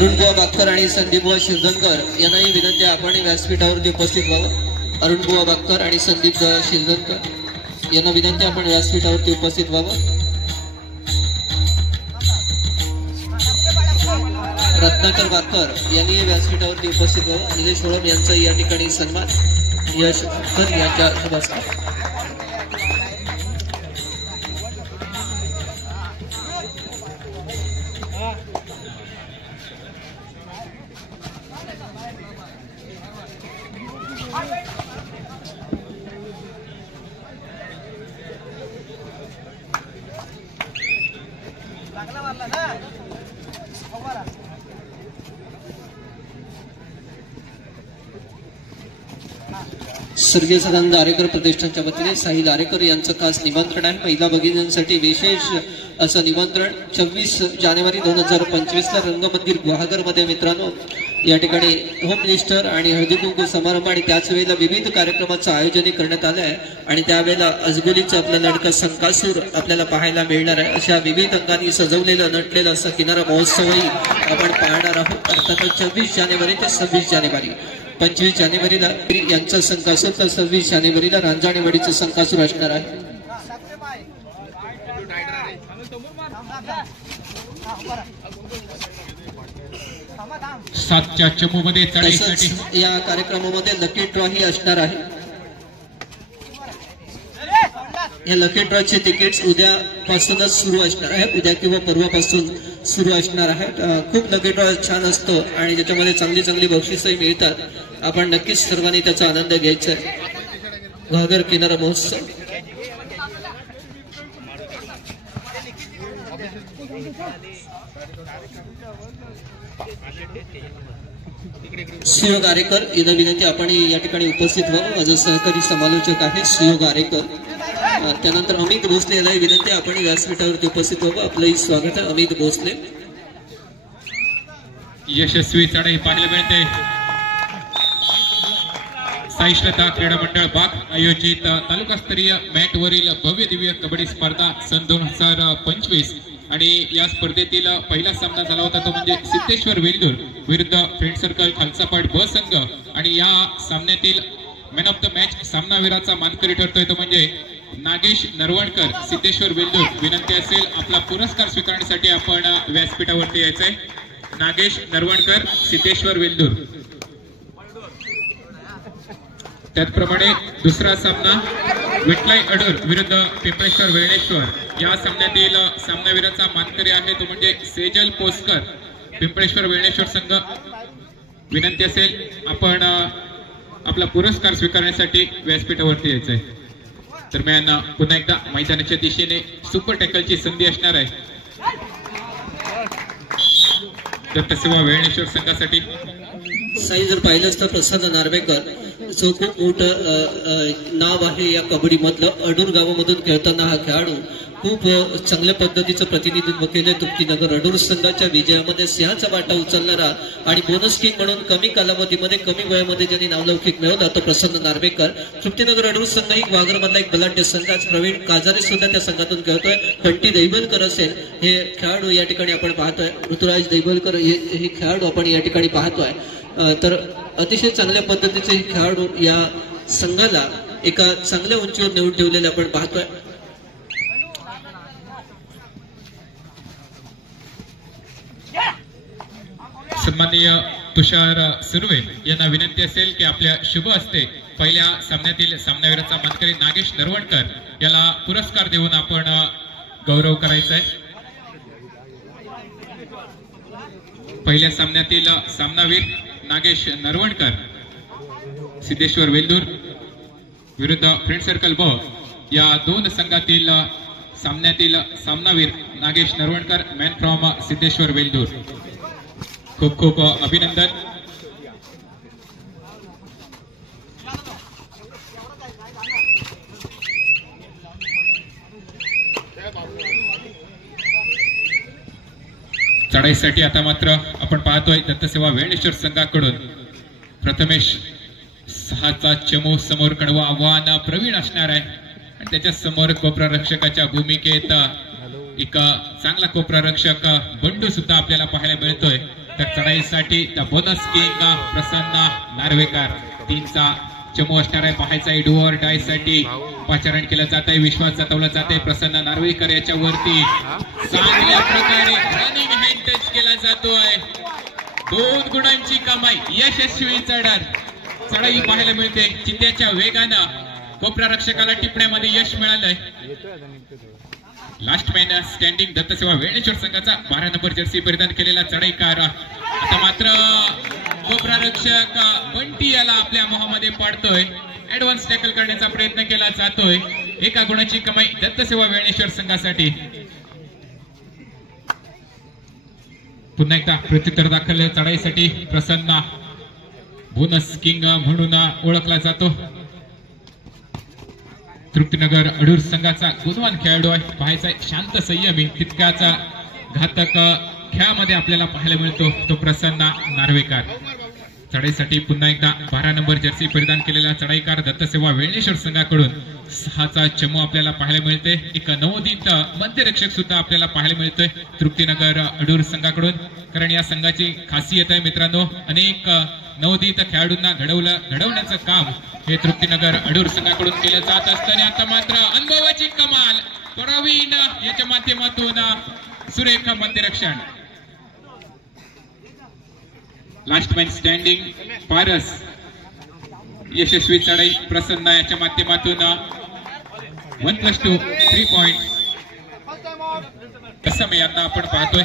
अरुणबुवा बाकर आणि संदीपबुवा शिरदनकर यांनाही विनंती आपण व्यासपीठावरती उपस्थित व्हावं। अरुणबुवा बाकर आणि संदीप शिरदनकर यांना विनंती आपण व्यासपीठावरती उपस्थित व्हावं। रत्नाकर बाकर यांनी व्यासपीठावरती उपस्थित व्हावं। निलेश ओळम यांचा या ठिकाणी सन्मान, यश खर यांच्या शुभास्कार। स्वर्गीय सदानंद आरेकर प्रतिष्ठानच्या वतीने साहिल आरेकर यांचं खास निमंत्रण आहे। महिला भगिनींसाठी विशेष असं निमंत्रण 26 जानेवारी 2025 ला रंगमंदिर गुहागर मध्ये मित्रांनो या ठिकाणी होम मिनिस्टर आणि हळदी कुंकू समारंभ आणि त्याच वेळेला विविध कार्यक्रमाचं आयोजन करण्यात आलं आहे आणि त्यावेळेला अजगोलीचं आपला लडका संकासूर आपल्याला पाहायला मिळणार आहे। अशा विविध अंगांनी सजवलेलं नटलेलं असं किनारा महोत्सवही आपण पाहणार आहोत। अर्थातच 26 जानेवारी ते 26 जानेवारी 25 जानेवारीला यांचा संकासूर तर 26 जानेवारीला रांजणेवाडीचं संकासूर असणार आहे। सातच्या चमूमध्ये चढाईसाठी या कार्यक्रमामध्ये लकी ड्रॉ ही असणार आहे। या लकी ड्रॉचे तिकीट्स उद्यापासूनच सुरू असणार आहे, उद्या किंवा परवापासून सुरू असणार आहे। खूप लकी ड्रॉ छान असतो आणि त्याच्यामध्ये चांगली चांगली बक्षीसही मिळतात। आपण नक्कीच सर्वांनी त्याचा आनंद घ्यायचा आहे। गुहागर किनारा महोत्सव सुयोग आरेकर यांना विनंती आपण या ठिकाणी उपस्थित व्हावं। माझे सहकारी समालोचक आहेत सुयोग आरेकर। त्यानंतर अमित भोसले याला विनंती आपण व्यासपीठावरती उपस्थित व्हावं। आपलंही स्वागत आहे अमित भोसले। यशस्वी चढाई पाहायला मिळते। साईश्रद्धा क्रीडा मंडळ बाग आयोजित तालुकास्तरीय मॅटवरील भव्य दिव्य कबड्डी स्पर्धा सन 2025 आणि या स्पर्धेतील पहिला सामना झाला होता तो म्हणजे सिद्धेश्वर वेल्दूर विरुद्ध फ्रेंड सर्कल खालसापाट ब संघ आणि या सामन्यातील मॅन ऑफ द मॅच सामनावीराचा मानकरी ठरतोय तो म्हणजे नागेश नरवणकर सिद्धेश्वर वेल्दूर। विनंती असेल आपला पुरस्कार स्वीकारण्यासाठी आपण व्यासपीठावरती यायचंय। नागेश नरवणकर सिद्धेश्वर वेल्दूर। त्याचप्रमाणे दुसरा सामना विठलाई अडूर विरुद्ध पिंपळेश्वर वेळेश्वर या सामन्यातील सामनावीराचा मानकरी आहे तो म्हणजे सेजल पोस्कर पिंपळेश्वर वेळेश्वर संघ। विनंती असेल आपण आपला पुरस्कार स्वीकारण्यासाठी व्यासपीठावरती यायचंय। दरम्यान पुन्हा एकदा मैदानाच्या दिशेने सुपर टॅकलची संधी असणार आहे दत्तसेवा वेळेश्वर संघासाठी। साई जर पाहिलं असतं प्रसाद नार्वेकर जो खूप मोठं नाव आहे या कबड्डी मधलं, अडूर गावामधून खेळताना हा खेळाडू खूप चांगल्या पद्धतीचं प्रतिनिधित्व केले। तृप्तीनगर अडूर संघाच्या विजयामध्ये सिंहाचा वाटा उचलणारा आणि बोनस किंग म्हणून कमी कालावधीमध्ये कमी वयामध्ये ज्यांनी नावलौकिक मिळवला तो प्रसन्न नार्वेकर। तृप्तीनगर अडूर संघ ही गुहागर मधला एक बलाढ्य संघ। आज प्रवीण काजारे सुद्धा त्या संघातून खेळतोय। बंटी दैबलकर असेल हे खेळाडू या ठिकाणी आपण पाहतोय। ऋतुराज दैबलकर हे खेळाडू आपण या ठिकाणी पाहतोय। तर अतिशय चांगल्या पद्धतीचे हे खेळाडू या संघाला एका चांगल्या उंचीवर नेऊन ठेवलेले आपण पाहतोय। सन्माननीय तुषार सुर्वे यांना विनंती असेल की आपल्या शुभ हस्ते पहिल्या सामन्यातील सामनावीराचा मानकरी नागेश नरवणकर याला पुरस्कार देऊन आपण गौरव करायचा आहे। पहिल्या सामन्यातील सामनावीर नागेश नरवणकर सिद्धेश्वर वेल्दूर विरुद्ध फ्रेंड सर्कल ब या दोन संघातील सामन्यातील सामनावीर नागेश नरवणकर मॅन फ्रॉम सिद्धेश्वर वेल्दूर। खूप खूप अभिनंदन। चढाईसाठी आता मात्र आपण पाहतोय दत्तसेवा वेळेश्वर संघाकडून प्रथमेश 6चा चमू समोर कडवा आव्हान प्रवीण असणार आहे आणि त्याच्या समोर कोपरा रक्षकाच्या भूमिकेत एक चांगला कोपरा रक्षक बंडू सुद्धा आपल्याला पाहायला मिळतोय। तर चढाईसाठी द बोनस किंग प्रसन्न नार्वेकर 3चा चमू असणार आहे. पाहायचा आहे डू ऑर डाय साठी पाचारण केलं जात आहे. विश्वास जतवला जाते. प्रसन्न नार्वेकर याच्या वरती चांगल्या प्रकारे रनिंग हँड टच केला जातो आहे. 2 गुणांची कमाई. यशस्वी चढाई पाहायला मिळते. चित्त्याच्या वेगानं कोपरा रक्षकाला टिपण्यामध्ये यश मिळालंय. लास्ट मॅन स्टँडिंग दत्तसेवा वेळेश्वर संघाचा 12 नंबर जर्सी परिधान केलेला चढाईकार. आता मात्र कोपरा रक्षक बंटी याला आपल्या मोहामध्ये पाडतोय. ऍडव्हान्स टॅकल करण्याचा प्रयत्न केला जातोय. 1 गुणाची कमाई दत्तसेवा वेळेश्वर संघासाठी. पुन्हा एकदा प्रत्युत्तर दाखल चढाईसाठी प्रसन्न बोनस किंग म्हणून ओळखला जातो. तृप्तीनगर अडूर संघाचा गुणवान खेळाडू आहे. पाहायचा शांत संयमी तितकाच घातक खेळामध्ये आपल्याला पाहायला मिळतो तो प्रसन्न नार्वेकर. चढाईसाठी पुन्हा एकदा 12 नंबर जर्सी परिधान केलेला चढाईकार दत्तसेवा वेळेश्वर संघाकडून 6चा चमू आपल्याला पाहायला मिळते. एक नवोदित मध्यरक्षक सुद्धा आपल्याला पाहायला मिळतोय तृप्तीनगर अडूर संघाकडून. कारण या संघाची खासियत आहे मित्रांनो, अनेक नवोदित खेळाडूंना घडवण्याचं काम हे तृप्तीनगर अडूर संघाकडून केलं जात असताना आता मात्र अनुभवाची कमाल प्रवीण याच्या माध्यमातून सुरेख मध्यरक्षण. लास्ट मॅन स्टँडिंग पारस यशस्वी चढाई प्रसन्न याच्या माध्यमातून 1+2 3 पॉइंट कसं यांना आपण पाहतोय.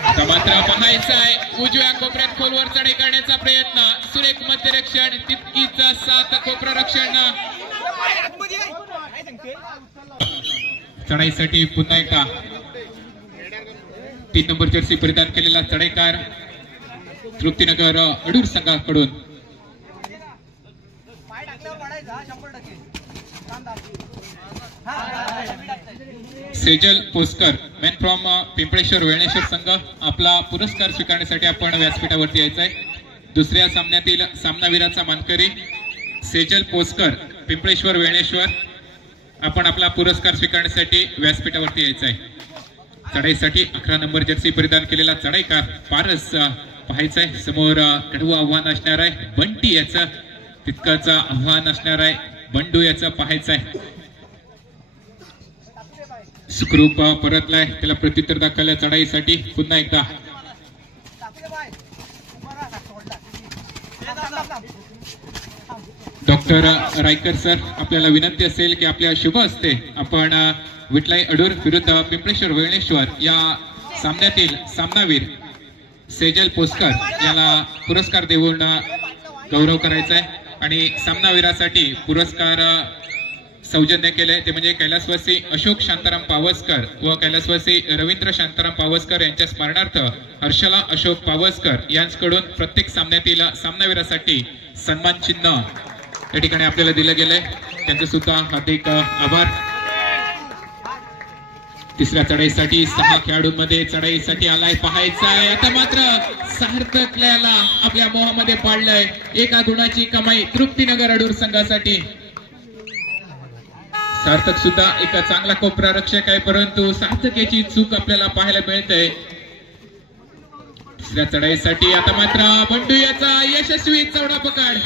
आता मात्र पाहायचं आहे उजव्या कोपऱ्यात खोलवर चढाई करण्याचा प्रयत्न. सुरेख मध्यरक्षण तितकीच साथ कोपरा रक्षण. चढाईसाठी पुन्हा एकदा 3 नंबर जर्सी परिधान केलेला चढाईकार तृप्तीनगर अडूर संघाकडून. सेजल पोस्कर मॅन फ्रॉम पिंपळेश्वर वेळेश्वर संघ आपला पुरस्कार स्वीकारण्यासाठी आपण व्यासपीठावरती यायचा आहे. दुसऱ्या सामन्यातील सामनावीराचा मानकरी सेजल पोस्कर पिंपळेश्वर वेळेश्वर आपण आपला पुरस्कार स्वीकारण्यासाठी व्यासपीठावरती यायचा आहे. चढाईसाठी 11 नंबर जर्सी परिधान केलेला चढाईकार पारस पाहायचा आहे. समोर कडवं आव्हान असणार आहे बंटी याचं तितकंच आव्हान असणार आहे बंडू याचं पाहायचं आहे. सुखरूप परतलाय त्याला प्रत्युत्तर दाखवलं चढाईसाठी पुन्हा एकदा. डॉक्टर रायकर सर आपल्याला विनंती असेल की आपल्या शुभ हस्ते आपण विठलाई अडूर विरुद्ध पिंपळेश्वर वेळेश्वर या सामन्यातील सामनावीर सेजल पोस्कर याला पुरस्कार देऊन गौरव करायचा आहे. आणि सामनावीरासाठी पुरस्कार सौजन्य केले ते म्हणजे कैलासवासी अशोक शांताराम पावसकर व कैलासवासी रवींद्र शांताराम पावसकर यांच्या स्मरणार्थ हर्षला अशोक पावसकर यांच्याकडून प्रत्येक सामन्यातील सामनावीरासाठी सन्मान चिन्ह या ठिकाणी आपल्याला दिलं गेलंय. त्यांचे सुद्धा हार्दिक आभार. तिसऱ्या चढाईसाठी 6 खेळाडूंमध्ये चढाईसाठी आलाय पाहायचा आहे. आता मात्र सार्थकला आपल्या मोहामध्ये पाडलंय. 1 गुणाची कमाई तृप्तीनगर अडूर संघासाठी. सार्थक सुद्धा एक चांगला कोपरा रक्षक आहे परंतु सार्थक याची चूक आपल्याला पाहायला मिळते. तिसऱ्या चढाईसाठी आता मात्र बंडू याचा यशस्वी चौडा पकड.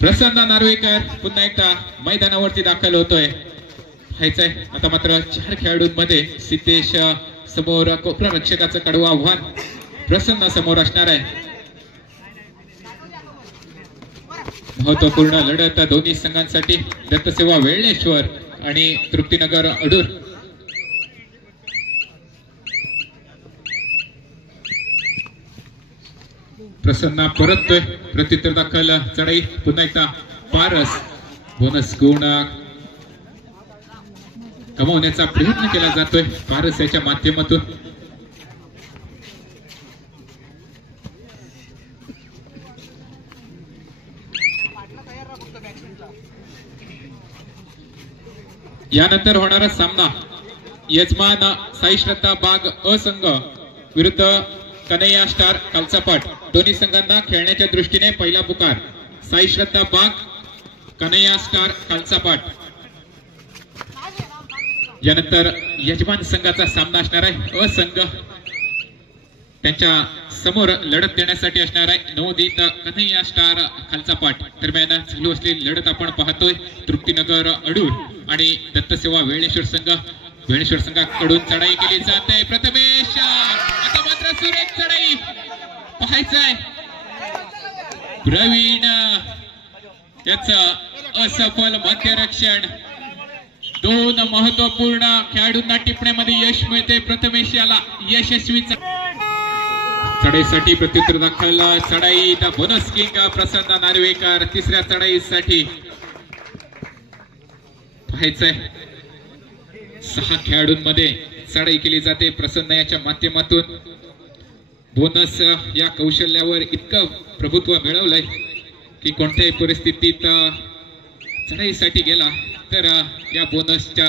प्रसन्न नार्वेकर पुन्हा एकदा मैदानावरती दाखल होतोय. पाहायचंय आता मात्र 4 खेळाडूंमध्ये सिद्धेश समोर कोपरा रक्षकाचं कडवं आव्हान प्रसन्न समोर असणार आहे. महत्वपूर्ण लढत दोन्ही संघांसाठी दत्तसेवा वेळेश्वर आणि तृप्तीनगर अडूर. प्रसन्न परततोय प्रत्युत्तर दाखल चढाई पुन्हा एकदा पारस बोनस गुण कमावण्याचा प्रयत्न केला जातोय पारस याच्या माध्यमातून. यानंतर होणारा सामना यजमान साई श्रद्धा बाग अ संघ विरुद्ध कन्हैया स्टार खालचा पट. दोन्ही संघांना खेळण्याच्या दृष्टीने पहिला पुकार. साई श्रद्धा बाग कन्हैया स्टार खालचा पाठ. यानंतर यजमान संघाचा सामना असणार आहे. असंघ त्यांच्या समोर लढत देण्यासाठी असणार आहे. नवोदित कन्हैया स्टार खालचा पाठ. दरम्यान चालू असलेली लढत आपण पाहतोय. तृप्तीनगर अडूर आणि दत्तसेवा वेळेश्वर संघ. वेळेश्वर संघाकडून चढाई केली जाते. प्रथमेश आता मात्र सुरेख चढाई पाहायचंय. प्रवीण याचं असफल मध्यरक्षण. दोन महत्वपूर्ण खेळाडूंना टिपण्यामध्ये यश मिळते. प्रथमेश याला यशस्वी चढाईसाठी प्रत्युत्तर दाखल. चढाई द बोनस किंग प्रसन्न नार्वेकर. तिसऱ्या चढाईसाठी पाहायचंय. 6 खेळाडूंमध्ये चढाई केली जाते. प्रसन्न याच्या माध्यमातून बोनस या कौशल्यावर इतकं प्रभुत्व मिळवलंय की कोणत्याही परिस्थितीत चढाईसाठी गेला तर या बोनसच्या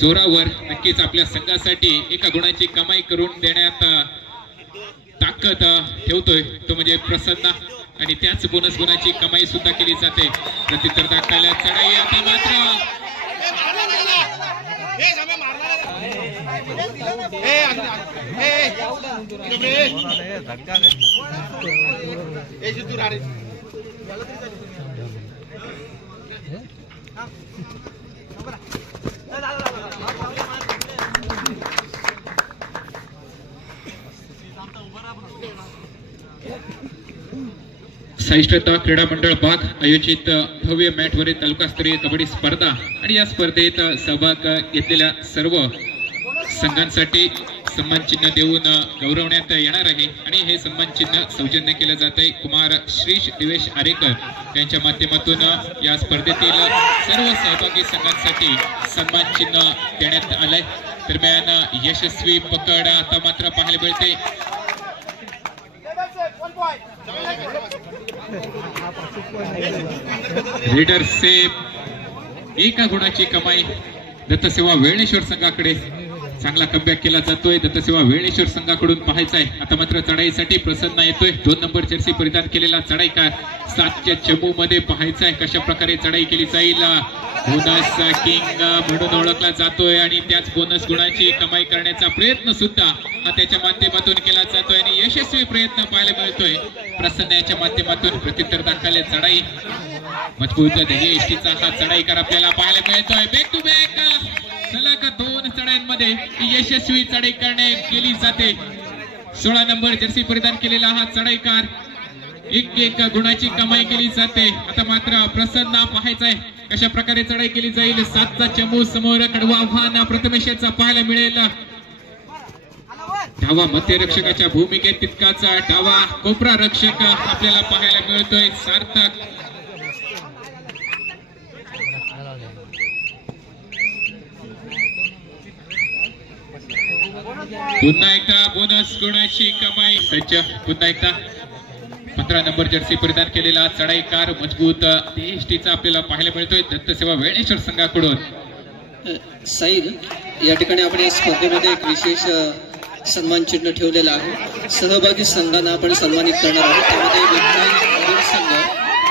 जोरावर नक्कीच आपल्या संघासाठी एका गुणाची कमाई करून देण्यात ताकद ठेवतोय तो म्हणजे प्रसन्न. आणि त्याच बोनस गुणाची कमाई सुद्धा केली जाते. प्रत्युत्तर दाखल चढाई आता मात्र साईश्रद्धा क्रीडा मंडळ बाग आयोजित भव्य मॅटवरील तालुकास्तरीय कबड्डी स्पर्धा आणि या स्पर्धेत सहभाग घेतलेल्या सर्व संघांसाठी सन्मान चिन्ह देऊन गौरवण्यात येणार आहे. आणि हे सन्मान चिन्ह सौजन्य केलं जात आहे कुमार श्रीश दिवेश आरेकर यांच्या माध्यमातून या स्पर्धेतील सर्व सहभागी संघांसाठी सन्मान चिन्ह देण्यात आलंय. दरम्यान यशस्वी पकड आता मात्र पाहायला मिळते. रीडर सेफ एका गुणाची कमाई दत्तसेवा वेळेश्वर संघाकडे. चांगला कमबॅक केला जातोय दत्तसेवा वेळेश्वर संघाकडून. पाहायचा आहे आता मात्र चढाईसाठी प्रसन्न येतोय. 2 नंबर जर्सी परिधान केलेला चढाईकार 7च्या चमू मध्ये. पाहायचा आहे कशा प्रकारे चढाई केली जाईल. बोनस किंग म्हणून ओळखला जातोय आणि त्याच बोनस गुणाची कमाई करण्याचा प्रयत्न सुद्धा हा त्याच्या माध्यमातून केला जातोय आणि यशस्वी प्रयत्न पाहायला मिळतोय प्रसन्न याच्या माध्यमातून. प्रत्युत्तर दाखल चढाई मजबूत एसटीचा हा चढाईकार आपल्याला पाहायला मिळतोय. बॅक टू बॅक सलग 2 चढाईमध्ये यशस्वी चढाई करण्यात केली जाते. 16 नंबर जर्सी परिधान केलेला हा चढाईकार एक गुणाची कमाई केली जाते. आता मात्र प्रसन्न पाहायचंय कशा प्रकारे चढाई केली जाईल. 7चा चमू समोर कडवा आव्हान प्रथमेशचा पाहायला मिळेल. डावा मध्यरक्षकाच्या भूमिकेत तितकाच डावा कोपरा रक्षक आपल्याला पाहायला मिळतोय. सार्थक पुन्हा एकदा बोनस गुणाची कमाई सज्ज. पुन्हा एकदा 15 नंबर जर्सी परिधान केलेला चढाईकार मजबूत एसटीचा आपल्याला पाहायला मिळतोय दत्तसेवा वेळेश्वर संघाकडून. साईल या ठिकाणी आपण या स्पर्धेमध्ये एक विशेष सन्मान चिन्ह ठेवलेलं आहे. सहभागी संघांना आपण सन्मानित करणार आहोत. त्यामध्ये संघ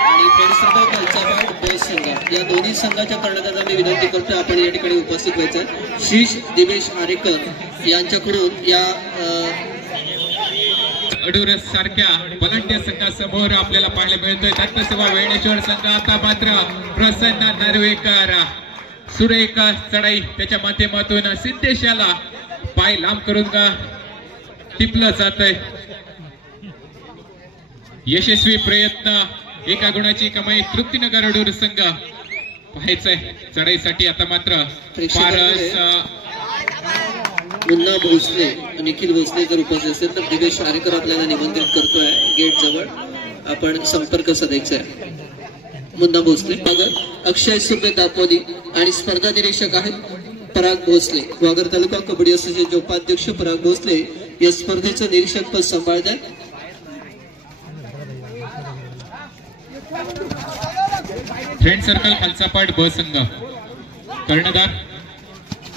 आणि फेरसभा खालचा ब संघ या दोन्ही संघाच्या कर्णधारांना मी विनंती करतो आपण या ठिकाणी उपस्थित व्हायचं. श्रीश दिवेश आरेकर यांच्याकडून या अडूर सारख्या बलाढ्य संघासमोर आपल्याला पाहायला मिळतोय दत्तसेवा वेळेश्वर संघ. आता मात्र प्रसन्न नार्वेकर सुरेख चढाई त्याच्या माध्यमातून सिद्धेशाला पाय लांब करून टिपलं जातंय. यशस्वी प्रयत्न एका गुणाची कमाई तृप्तीनगर अडूर संघ. पाहायचंय चढाईसाठी आता मात्र पारस मुन्ना भोसले निखिल भोसले जर उपस्थित असेल तर दिवेश आरेकर आपल्याला निमंत्रित करतोय गेट जवळ. आपण संपर्क साधायचा आहे. मुन्ना भोसले अक्षय सुर्वे दापोली आणि स्पर्धा निरीक्षक आहेत पराग भोसले. वाघर तालुका कबड्डी असोसिएशनचे उपाध्यक्ष पराग भोसले या स्पर्धेचं निरीक्षक पद सांभाळतात. फ्रेंड सर्कल खालचा पाठ ब संघ. कर्णधार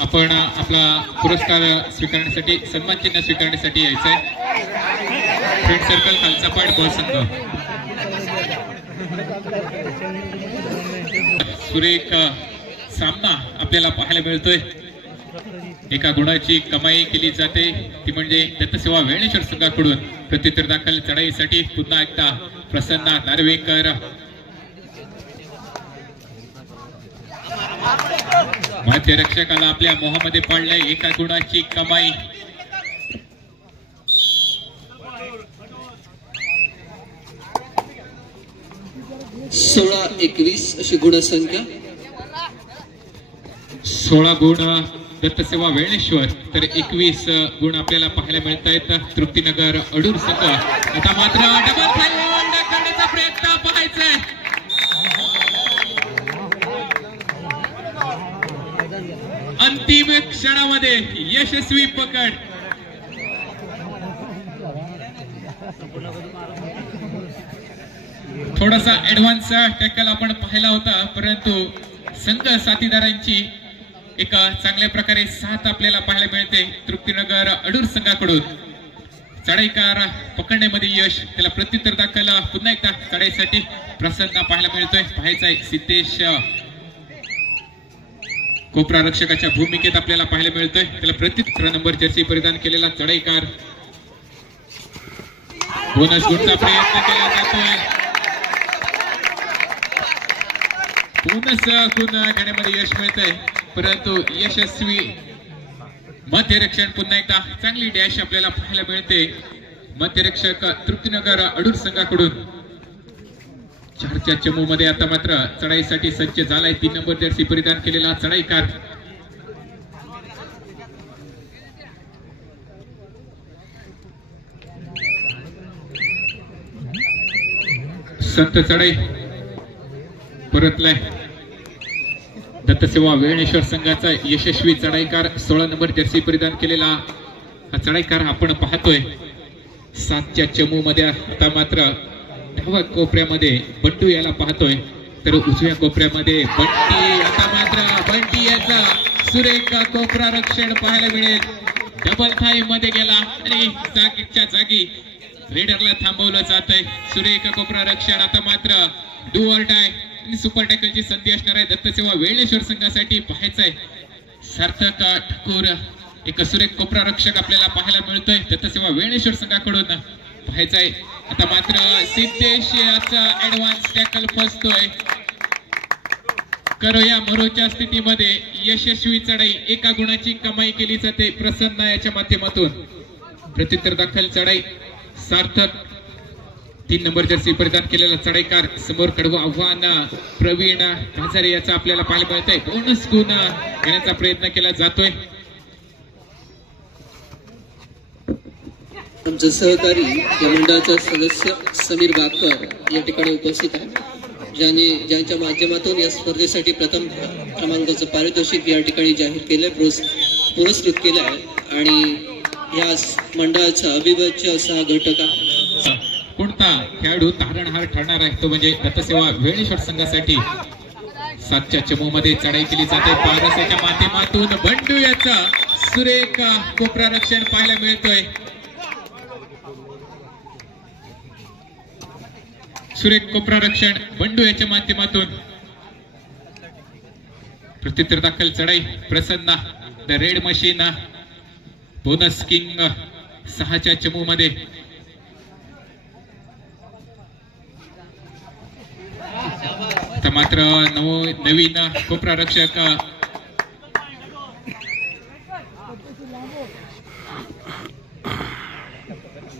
आपण आपला पुरस्कार स्वीकारण्यासाठी सन्मान चिन्ह स्वीकारण्यासाठी यायचं आहे. फ्रेंड सर्कल खालचा पाठ ब संघ. सुरेख सामना आपल्याला पाहायला मिळतोय. एका गुणाची कमाई केली जाते ती म्हणजे दत्तसेवा वेळेश्वर संघाकडून. प्रत्युत्तर दाखल चढाईसाठी पुन्हा एकदा प्रसन्न नार्वेकर. मध्यरक्षकाला आपल्या मोहामध्ये पाडलंय. एका गुणाची कमाई. सोळा 21 अशी गुणसंख्या. 16 गुण दत्तसेवा वेळेश्वर तर 21 गुण आपल्याला पाहायला मिळत आहेत तृप्तीनगर अडूर संघ. आता मात्र डबल फाईव्ह करण्याचा प्रयत्न पाहायचाय. अंतिम क्षणामध्ये यशस्वी पकड. थोडासा ऍडव्हान्स टॅकल आपण पाहिला होता परंतु संघ साथीदारांची एका चांगल्या प्रकारे साथ आपल्याला पाहायला मिळते तृप्तीनगर अडूर संघाकडून. चढाईकार पकडण्यामध्ये यश. त्याला प्रत्युत्तर दाखल पुन्हा एकदा चढाईसाठी प्रसन्न पाहायला मिळतोय. पाहायचा आहे सिद्धेश कोपरा रक्षकाच्या भूमिकेत आपल्याला पाहायला मिळतोय. त्याला प्रत्युत्तर नंबर जर्सी परिधान केलेला चढाईकार. बोनस गुणचा प्रयत्न केला जातोय. बोनस गुण घेण्यामध्ये यश मिळतंय परंतु यशस्वी मध्यरक्षण. पुन्हा एकदा चांगली डॅश आपल्याला पाहायला मिळते मध्यरक्षक तृप्तीनगर अडूर संघाकडून. 4च्या चमू मध्ये आता मात्र चढाईसाठी सज्ज झालाय 3 नंबर जर्सी परिधान केलेला चढाईकार. संत चढाई परतलाय दत्तसेवा वेळेश्वर संघाचा यशस्वी चढाईकार. 16 नंबर जर्सी परिधान केलेला हा चढाईकार आपण पाहतोय. 7च्या चमू मध्ये आता मात्र डाव्या कोपऱ्यामध्ये बंटू याला पाहतोय तर उजव्या कोपऱ्यामध्ये बंटी. आता मात्र बंटी याचा सुरेख कोपरा रक्षण पाहायला मिळेल. डबल थाई मध्ये गेला आणि जागीच्या जागी रेडरला थांबवलं जात आहे. सुरेख कोपरा रक्षण. आता मात्र डू ऑर डाय सुपर टॅकलची संधी असणार आहे दत्तसेवा वेळेश्वर संघासाठी. पाहायचंय सार्थक ठाकूर एक सुरेख कोपरा रक्षक आपल्याला पाहायला मिळतोय दत्तसेवा वेळेश्वर संघाकडून. पाहायचंय आता मात्र सिद्धेश याचा ऍडव्हान्स टॅकल फसतोय. करोया मरोच्या स्थितीमध्ये यशस्वी चढाई. एका गुणाची कमाई केली जाते प्रसन्न याच्या माध्यमातून. प्रत्युत्तर दाखल चढाई. सार्थक 3 नंबर जर्सी परिधान केलेला चढाईकार. समोर कडवं आव्हान प्रवीण काझारे याचा आपल्याला पाहायला मिळतंय. बोनस गुण घेण्याचा प्रयत्न केला जातोय. आमचे सहकारी या मंडळाचा सदस्य समीर बाकर या ठिकाणी उपस्थित आहे ज्यांच्या माध्यमातून या स्पर्धेसाठी प्रथम क्रमांकाचं पारितोषिक या ठिकाणी जाहीर केलंय पुरस्कृत केलं आहे आणि या मंडळाचा अविभाज्य असा घटक आहे. कोणता खेळाडू तारणहार ठरणार आहे तो म्हणजे दत्तसेवा वेळेश्वर संघासाठी. 7च्या चमू मध्ये चढाई केली जाते पारसाच्या माध्यमातून. बंडू याचा सुरेख कोपरा रक्षण पाहायला मिळतोय. सुरेख कोपरा रक्षण बंडू याच्या माध्यमातून. प्रत्युत्तर दाखल चढाई. प्रसन्न the red machine bonus king 6च्या चमू मध्ये. आता मात्र नवीन कोपरा रक्षक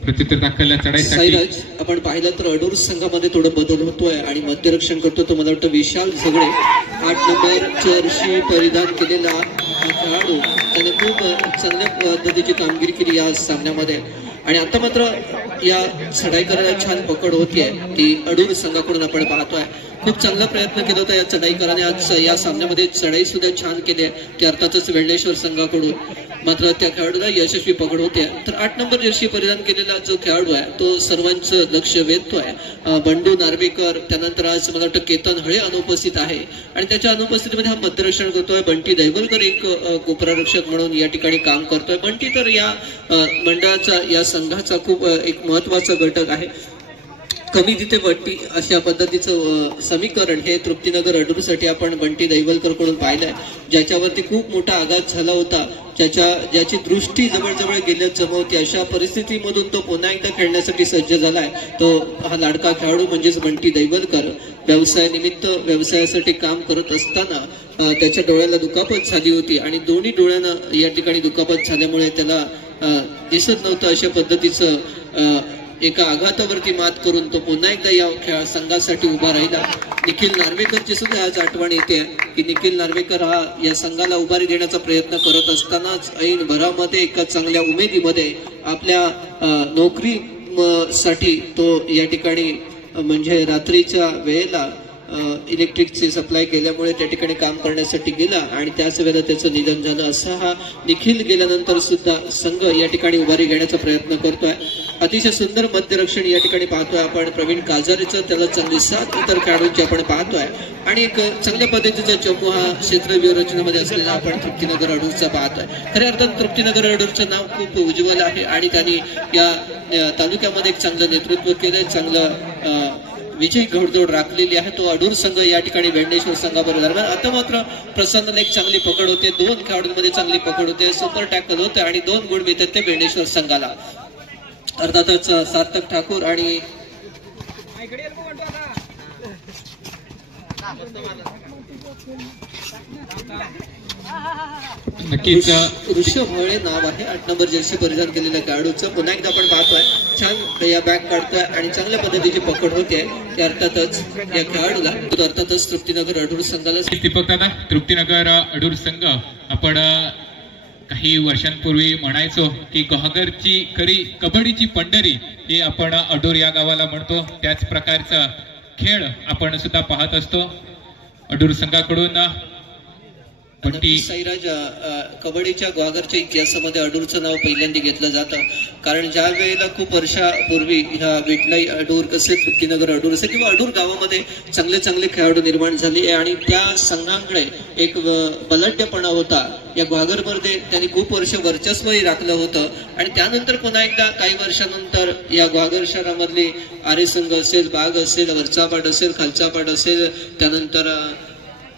प्रत्युत्तर दाखल चढाईसाठी. आपण पाहिलं तर अडूर संघामध्ये थोडं बदल होतोय आणि मध्यरक्षण करतो तो मला वाटतं विशाल झगडे. 8 नंबर जर्सी परिधान केलेला खेळाडू त्याने खूप चांगल्या पद्धतीची कामगिरी केली या सामन्यामध्ये आणि आता मात्र या चढाई करायला छान पकड होतीये ती अडूर संघाकडून आपण पाहतोय. खूप चांगला प्रयत्न केला होता या चढाईकराने. आज या सामन्यामध्ये चढाई सुद्धा छान केली आहे ती अर्थातच वेळेश्वर संघाकडून. मात्र त्या खेळाडूला यशस्वी पकड होते. तर 8 नंबर जर्सी परिधान केलेला जो खेळाडू आहे तो सर्वांचं लक्ष वेधतोय. बंडू नार्वेकर त्यानंतर आज मला वाटतं केतन हळे अनुपस्थित आहे आणि त्याच्या अनुपस्थितीमध्ये हा मध्यरक्षण करतोय. बंटी दैवलकर एक कोपरा रक्षक म्हणून या ठिकाणी काम करतोय. बंटी तर या मंडळाचा या संघाचा खूप एक महत्वाचा घटक आहे कमी तिथे बट्टी अशा पद्धतीचं समीकरण हे तृप्तीनगर अडूरसाठी आपण बंटी दैवलकर कडून पाहिलंय, ज्याच्यावरती खूप मोठा आघात झाला होता, ज्याची दृष्टी जवळजवळ गेल्यात जमवती. अशा परिस्थितीमधून तो पुन्हा एकदा खेळण्यासाठी सज्ज झालाय. तो हा लाडका खेळाडू म्हणजेच बंटी दैवलकर व्यवसायानिमित्त व्यवसायासाठी काम करत असताना त्याच्या डोळ्याला दुखापत झाली होती आणि दोन्ही डोळ्यांना या ठिकाणी दुखापत झाल्यामुळे त्याला दिसत नव्हतं. अशा पद्धतीचं एका आघातावरती मात करून तो पुन्हा एकदा या संघासाठी उभा राहिला. निखिल नार्वेकरची सुद्धा आज आठवण येते की निखिल नार्वेकर हा या संघाला उभारी देण्याचा प्रयत्न करत असतानाच ऐन भरामध्ये एका चांगल्या उमेदीमध्ये आपल्या नोकरी साठी तो या ठिकाणी म्हणजे रात्रीच्या वेळेला इलेक्ट्रिकची सप्लाय केल्यामुळे त्या ठिकाणी काम करण्यासाठी गेला आणि त्याच वेळेला त्याचं निधन झालं. असा हा निखिल गेल्यानंतर सुद्धा संघ या ठिकाणी उभारी घेण्याचा प्रयत्न करतोय. अतिशय सुंदर मध्यरक्षण या ठिकाणी पाहतोय आपण प्रवीण काजारेचं, त्याला चांगली साथ इतर खेळाडूंची आपण पाहतोय आणि एक चांगल्या पद्धतीचा चमू हा क्षेत्र व्यूहरचनेमध्ये असलेला आपण तृप्तीनगर अडूरचा पाहतोय. खऱ्या अर्थात तृप्तीनगर अडूरचं नाव खूप उज्ज्वल आहे आणि त्यांनी या तालुक्यामध्ये एक चांगलं नेतृत्व केलंय, चांगलं विजय घोडदौड राखलेली आहे. तो अडूर संघ या ठिकाणी वेंडेश्वर संघाबरोबर दरम्यान. आता मात्र प्रसन्नला एक चांगली पकड होते, 2 खेळाडूंमध्ये चांगली पकड होते, सुपर टॅकल होते आणि 2 गुण मिळतात ते वेंडेश्वर संघाला. अर्थातच सार्थक ठाकूर आणि नक्कीच ऋषभ हळे नाव आहे 8 नंबर जर्सी परिधान केलेल्या खेळाडूचं. पुन्हा एकदा आपण पाहतोय छान या बॅक काढतोय आणि चांगल्या पद्धतीची पकड होते. अर्थातच या खेळाडूला अर्थातच तृप्तीनगर अडूर संघाला दीपक दादा, तृप्तीनगर अडूर संघ आपण काही वर्षांपूर्वी म्हणायचो की गुहागरची खरी कबड्डीची पंढरी ही आपण अडूर या गावाला म्हणतो. त्याच प्रकारचा खेळ आपण सुद्धा पाहत असतो. अडूर संघाकडून साईराज कबड्डीच्या गुहागरच्या इतिहासामध्ये अडूरचं नाव पहिल्यांदा घेतलं जातं, कारण ज्या वेळेला खूप वर्षापूर्वी ह्या विटलाई अडूर कसे तृप्तीनगर अडूर असे किंवा अडूर गावामध्ये चांगले चांगले खेळाडू निर्माण झाले आणि त्या संघाकडे एक बलाढ्यपणा होता. या गुहागरमध्ये त्यांनी खूप वर्ष वर्चस्वही राखलं होतं आणि त्यानंतर पुन्हा एकदा काही वर्षानंतर या गुहागर शहरामधली आरे संघ असेल, बाग असेल, वरचा पाट असेल, खालचा पाट असेल, त्यानंतर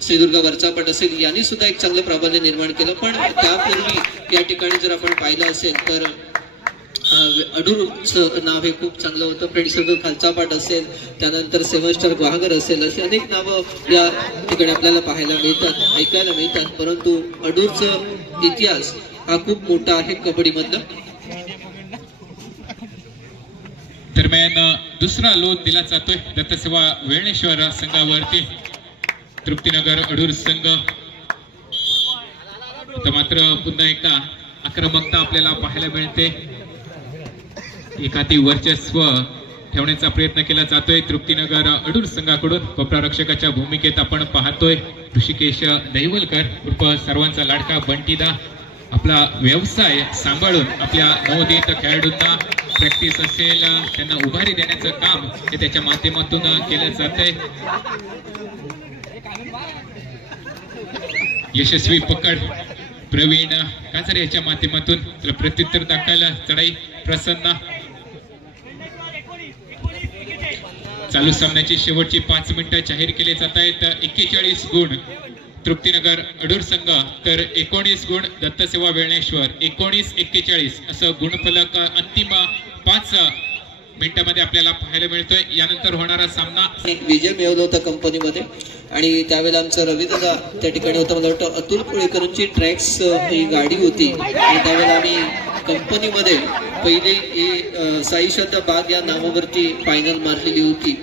श्रीदुर्गा वरचा पाट असेल, यांनी सुद्धा एक चांगलं प्राबल्य निर्माण केलं. पण त्यापूर्वी या ठिकाणी जर आपण पाहिलं असेल तर अडूरचं नाव हे खूप चांगलं होतं. फ्रेंड खालचा पाट असेल, त्यानंतर 7 स्टार गुहागर असेल, अशी अनेक नावं या ठिकाणी आपल्याला पाहायला मिळतात, ऐकायला मिळतात. परंतु अडूरचा इतिहास हा खूप मोठा आहे कबड्डीमधला. दरम्यान दुसरा लोन दिला जातोय दत्तसेवा वेळणेश्वर संघावरती. तृप्तीनगर अडूर संघ मात्र पुन्हा एकदा आक्रमकता आपल्याला पाहायला मिळते. एखादी वर्चस्व ठेवण्याचा प्रयत्न केला जातोय तृप्तीनगर अडूर संघाकडून. कोपरा रक्षकाच्या भूमिकेत आपण पाहतोय ऋषिकेश दैवलकर उर्फ सर्वांचा लाडका बंटीदा आपला व्यवसाय सांभाळून आपल्या नवोदित खेळाडूंना प्रॅक्टिस असेल त्यांना उभारी देण्याचं काम हे त्याच्या माध्यमातून केलं जातंय. यशस्वी पकड प्रवीण काजरे याच्या माध्यमातून प्रत्युत्तर दाखवायला चढाई प्रसन्न. चालू सामन्याची शेवटची 5 मिनिटं जाहीर केले जात आहेत. 41 गुण तृप्तीनगर अडूर संघ तर 19 गुण दत्तसेवा वेळणेश्वर. 19-41 असं गुणफलक अंतिम 5 मिनिटांमध्ये आपल्याला पाहायला मिळतोय. यानंतर होणारा सामना विजय मिळवला होता कंपनीमध्ये आणि त्यावेळेला आमचा रविदादा त्या ठिकाणी होता. मला वाटतं अतुल पुळेकरांची ट्रॅक्स ही गाडी होती आणि त्यावेळेला आम्ही कंपनीमध्ये पहिली साई श्रद्धा बाग या नावावरती फायनल मारलेली होती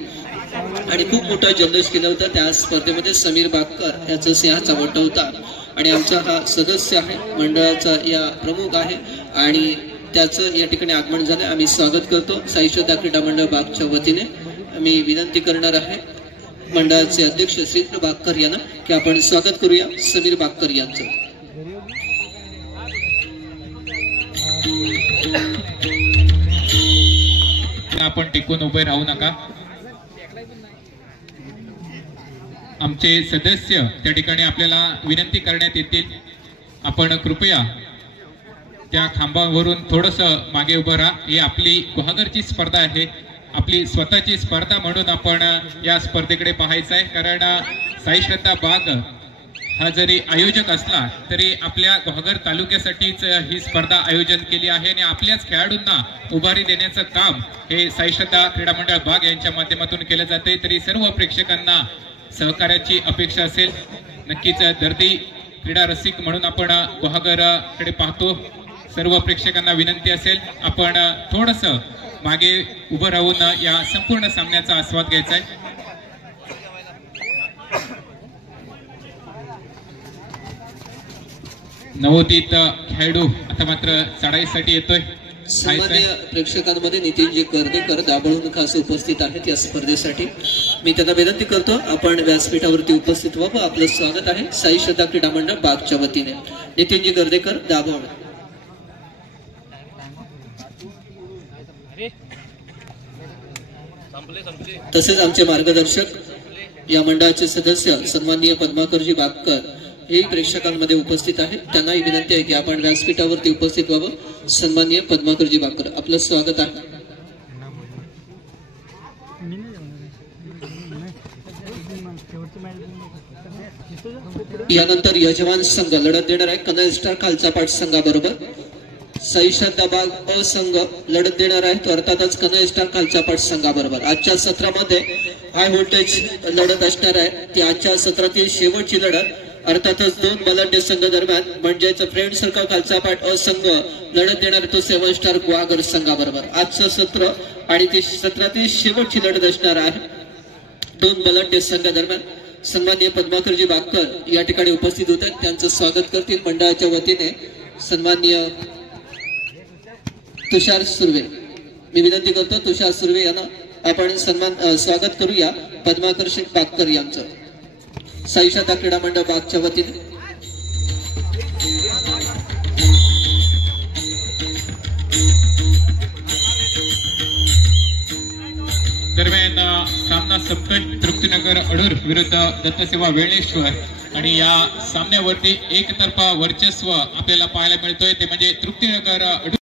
आणि खूप मोठा जल्लोष केला होता. त्या स्पर्धेमध्ये समीर बागकर याचा सिंहाचा वट होता आणि आमचा हा सदस्य आहे, मंडळाचा या प्रमुख आहे आणि त्याचं या ठिकाणी आगमन झालं. आम्ही स्वागत करतो साई श्रद्धा क्रीडा मंडळ बागच्या वतीने. आम्ही विनंती करणार आहे मंडळाचे अध्यक्ष श्रीधर बागकर यांना की आपण स्वागत करूया समीर बागकर यांचं. आपण टिकून उभे राहू नका. आमचे सदस्य त्या ठिकाणी आपल्याला विनंती करण्यात येतील आपण कृपया त्या खांबावरून थोडस मागे उभं राहा. ही आपली गुहागरची स्पर्धा आहे आपली स्वतःची स्पर्धा म्हणून आपण या स्पर्धेकडे पाहायचं आहे, कारण साई श्रद्धा बाग हा जरी आयोजक असला तरी आपल्या गुहागर तालुक्यासाठीच ही स्पर्धा आयोजन केली आहे आणि आपल्याच खेळाडूंना उभारी देण्याचं काम हे साई श्रद्धा क्रीडा मंडळ बाग यांच्या माध्यमातून केलं जाते। तरी सर्व प्रेक्षकांना सहकार्याची अपेक्षा असेल। नक्कीच दर्दी क्रीडा रसिक म्हणून आपण गुहागर कडे पाहतो। सर्व प्रेक्षकांना विनंती असेल आपण थोडंसं मागे उभं राहून या संपूर्ण सामन्याचा आस्वाद घ्यायचा आहे। नवोदित खेळाडू आता मात्र चढाईसाठी येतोय। सामान्य प्रेक्षकांमध्ये नितीनजी कर्देकर दाभोळहून खास उपस्थित आहेत या स्पर्धेसाठी। मी त्यांना विनंती करतो आपण व्यासपीठावरती उपस्थित व्हावं। आपलं स्वागत आहे साई श्रद्धा क्रीडा मंडळ बागच्या वतीने। नितीनजी कर्देकर दाभोळ। तसेच आमचे मार्गदर्शक या मंडळाचे सदस्य सन्माननीय पद्माकरजी बागकर हे प्रेक्षकांमध्ये उपस्थित आहेत। त्यांनाही विनंती आहे की आपण व्यासपीठावरती उपस्थित व्हावं। सन्माननीय पद्माकरजी बागकर आपलं स्वागत आहे। यानंतर यजमान संघ लढत देणार आहे कन्नड स्टार खालचापाट संघाबरोबर। साई श्रद्धा बाग अ संघ लढत देणार आहे तो अर्थातच कन्नड स्टार खालचापाट संघाबरोबर। आजच्या सत्रामध्ये हाय व्होल्टेज लढत असणार आहे। ती आजच्या सत्रातील शेवटची लढत अर्थातच दोन बलाढ्य संघ दरम्यान म्हणजेच फ्रेंड सर्कल खालचापाट अ संघ लढत देणार तो 7 स्टार गुहागर संघाबरोबर। आजचं सत्र आणि ती सत्रातील शेवटची लढत असणार आहे दोन बलाढ्य संघ दरम्यान। सन्माननीय पद्माकरजी बागकर या ठिकाणी उपस्थित होत आहेत। त्यांचं स्वागत करतील मंडळाच्या वतीने सन्माननीय तुषार सुर्वे। मी विनंती करतो तुषार सुर्वे यांना आपण स्वागत करूया पद्माकरजी बागकर यांचं साई श्रद्धा क्रीडा मंडळ बागच्या वतीने। दरम्यान सामना संपतोय तृप्तीनगर अडूर विरुद्ध दत्तसेवा वेळेश्वर आणि या सामन्यावरती एकतर्फा वर्चस्व आपल्याला पाहायला मिळतोय ते म्हणजे तृप्तीनगर अडूर